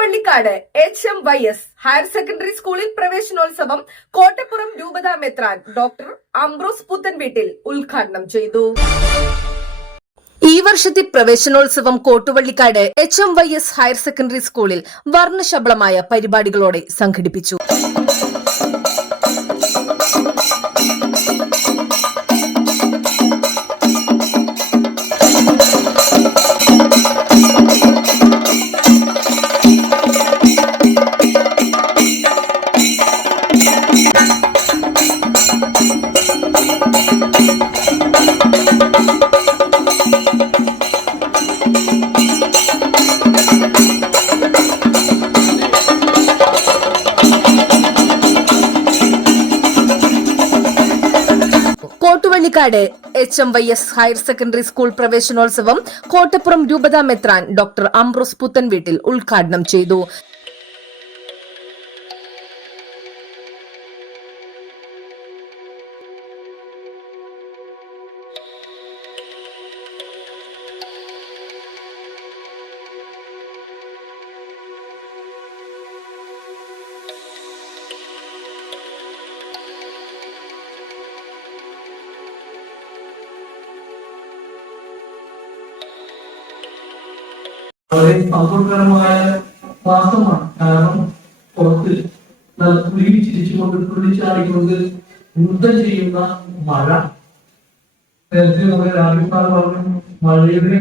കോട്ടുവള്ളിക്കാട് HMYS higher secondary സ്കൂളിൽ പ്രവേശനോത്സവം കോട്ടപ്പുറം രൂപതാ മെത്രാൻ ഡോക്ടർ അംബ്രോസ് പുത്തൻവീട്ടിൽ ഉദ്ഘാടനം ചെയ്തു. ഈ വർഷത്തെ പ്രവേശനോത്സവം കോട്ടുവള്ളിക്കാട് HMYS ഹയർ സെക്കൻഡറി സ്കൂളിൽ വർണ്ണശബളമായ പരിപാടികളോടെ സംഘടിപ്പിച്ചു. കോട്ടുവള്ളിക്കാട് HMYS ഹയർ സെക്കൻഡറി സ്കൂൾ പ്രവേശനോത്സവം കോട്ടപ്പുറം രൂപതാ മെത്രാൻ ഡോക്ടർ അംബ്രോസ് പുത്തൻവീട്ടിൽ ഉദ്ഘാടനം ചെയ്തു. വളരെ സന്തോഷകരമായ മാസമാണ്. കാരണം പുറത്ത് ചിരിച്ചുകൊണ്ട് തുള്ളിച്ചാടിക്കൊണ്ട് നൃത്തം ചെയ്യുന്ന മഴ. നേരത്തെ നമ്മുടെ രാജ്യക്കാർ പറഞ്ഞു മഴയുടെ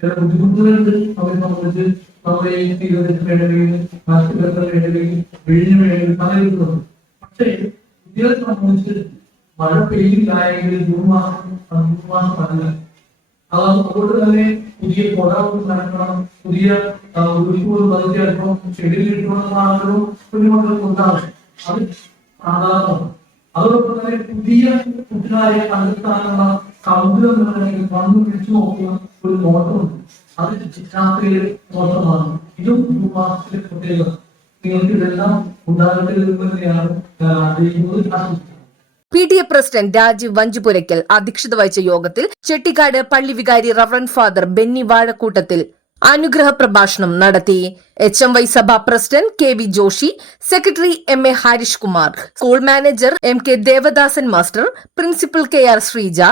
ചില ബുദ്ധിമുട്ടുകളുണ്ട്. അവരെ സംബന്ധിച്ച് നമ്മുടെ ഈ തീരത്തിന് വേണ്ടവയിൽ നാട്ടുകാർക്ക് വേണ്ടവയിൽ വിഴിഞ്ഞു വേണ്ടി പലരുന്നത്. പക്ഷേ ഇന്ത്യയെ സംബന്ധിച്ച് മഴ പെയ്യില്ലായെങ്കിൽ ജൂൺ മാസം അല്ല. അതുകൊണ്ട് തന്നെ പുതിയ കൊടാവും നടക്കണം, പുതിയ ഉരുപ്പൂർ പതിച്ചെടുക്കണം, ഷെഡിലിരിക്കണം ആഗ്രഹവും കുഞ്ഞുമക്കൾക്ക് ഉണ്ടാവും. അത് സാധാരണമാണ്. അതോടൊപ്പം തന്നെ പുതിയ കുട്ടികളെ കണ്ടെത്താനുള്ള സൗന്ദര്യം എന്നുണ്ടെങ്കിൽ വന്ന് വിളിച്ചു നോക്കുന്ന ഒരു നോട്ടമുണ്ട്. അത് രാത്രിയിലെ നോട്ടമാണ്. ഇതും ഒരു മാസത്തിലെ പ്രത്യേകത. നിങ്ങൾക്ക് ഇതെല്ലാം ഉണ്ടാകട്ടെ എന്ന് തന്നെയാണ് ആഗ്രഹിക്കുന്നത്. PTA പ്രസിഡന്റ് രാജീവ് വഞ്ചിപുരയ്ക്കൽ അധ്യക്ഷത വഹിച്ച യോഗത്തിൽ ചെട്ടിക്കാട് പള്ളി വികാരി റവറൻ ഫാദർ ബെന്നി വാഴക്കൂട്ടത്തിൽ അനുഗ്രഹ പ്രഭാഷണം നടത്തി. HMY Sabha president KV Joshi, secretary MA Harish Kumar, school manager MK Devadasan master, principal KR Sreeja,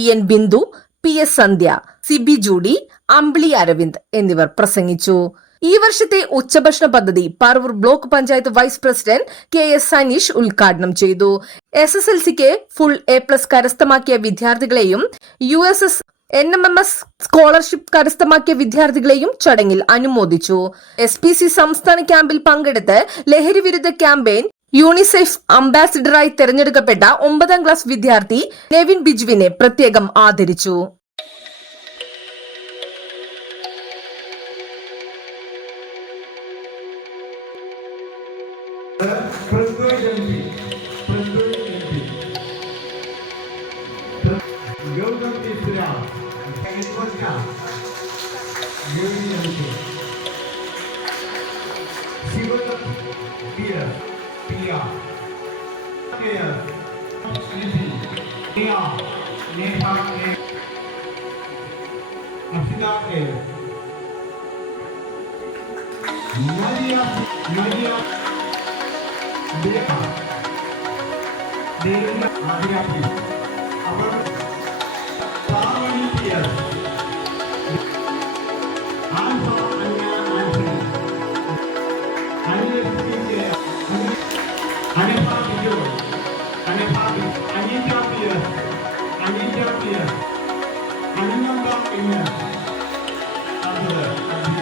EN Bindu, PS Sandhya, CB Judy, Ambili Aravind എന്നിവർ പ്രസംഗിച്ചു. ഈ വർഷത്തെ ഉച്ചഭക്ഷണ പദ്ധതി Paravur block panchayat vice president KS Saneesh ഉദ്ഘാടനം ചെയ്തു. SSLCക്ക് ഫുൾ A+ കരസ്ഥമാക്കിയ വിദ്യാർത്ഥികളെയും USS NMMS സ്കോളർഷിപ്പ് കരസ്ഥമാക്കിയ വിദ്യാർത്ഥികളെയും ചടങ്ങിൽ അനുമോദിച്ചു. SPC സംസ്ഥാന ക്യാമ്പിൽ പങ്കെടുത്ത് ലഹരി വിരുദ്ധ ക്യാമ്പയിൻ യൂണിസെഫ് അംബാസിഡറായി തെരഞ്ഞെടുക്കപ്പെട്ട 9ാം ക്ലാസ് വിദ്യാർത്ഥി നെവിൻ ബിജുവിനെ പ്രത്യേകം ആദരിച്ചു.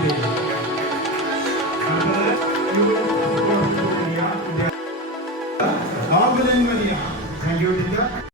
Anita